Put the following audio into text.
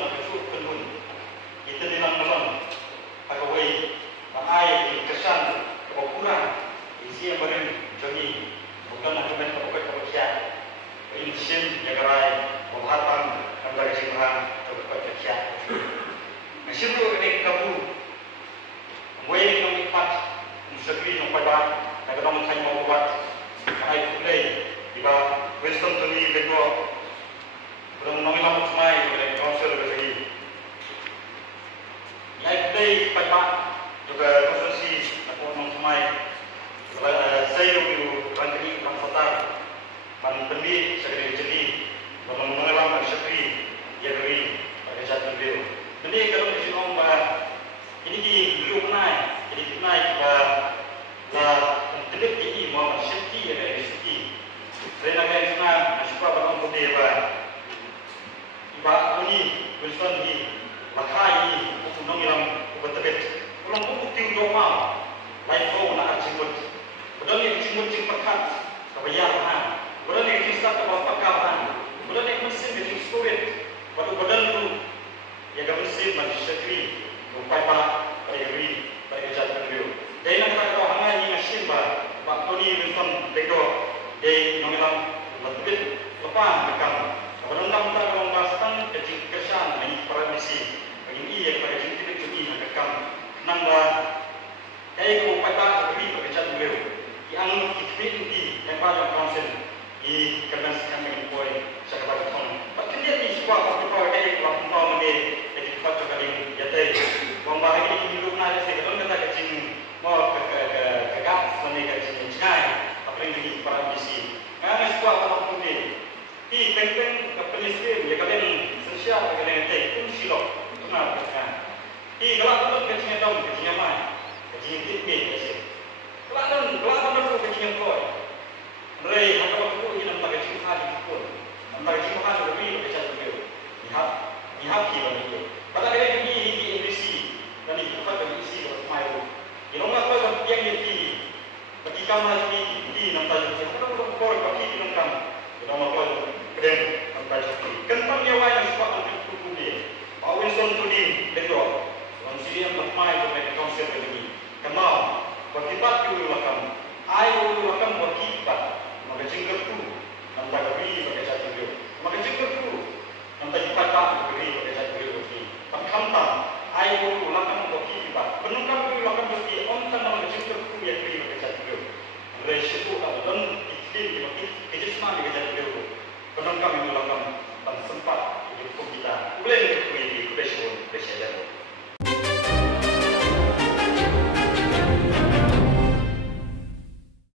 Islam masuk kendun. Kita bilang melon. Agawai, ay kesan kebakuran. Isi yang beri jadi bukan argumen kebuka siap. Insin jagarai pembahasan antara simpan kebuka siap. Mesin tu ini kabu. Mui yang empat sekali yang pada negara Melayu mau buat. Ay kulai di bawah Western Tuni Lekor. Belum nominal semai oleh Council Negeri. Yang kulai pada juga konsensi atau semai. Saya dulu Menteri Transportasi, Menteri Sekretari Jadi, mengelam sekretari yang beri pada saat beliau. Jadi kalau di sini ini di beliau kenai, jadi kenai la terlihat di mau safety ya dari safety. Saya nak yang sana masuk apa putih iba ini Winston di lakai ini untuk mengiram obat-obat. Kalau putih doma, lain kau nak jemput. Padahal yang jemput pekat kebayar Padahal yang kisah kebapakan. Padahal yang mesin yang storage. Padahal itu yang mesin masih sekali. Lupai pak pergi kerja beliau. Jadi nak kata orang ini mesin Pak Tony Winston Bego di nominal betul lepas macam berendam tak orang bastan kecil kesan ini para misi bagi ia pada jitu ini nak kam nambah kayak kau pada beri pekerjaan beliau yang ikut di tempat yang council di kerana kami boy sekarang tahun tapi dia di sebuah perkara kayak kalau tahun ini jadi tempat kali jadi membahas ini hidup nanti sekarang kata kecil mau kegak menikah kecil cai apa yang di para misi karena sebuah orang putih di peng-peng kepeniskin ya kalian sosial kalian yang pun silok kenapa kan di kalau kecilnya tahun kecilnya mai kecilnya tipis kecil kelakon tu kecilnya boy Ray, kalau aku ini nampak kecil hari pun, nampak kecil hari lebih kecil lebih. Lihat kira itu. Pada kali ini di Indonesia dan di tempat Indonesia bermain. Di rumah kau yang ini, ketika mana di nampak kecil, kalau kau kau pergi di nampak, di rumah kau keren nampak kecil. Kenapa dia wajib sebab untuk tubuh dia.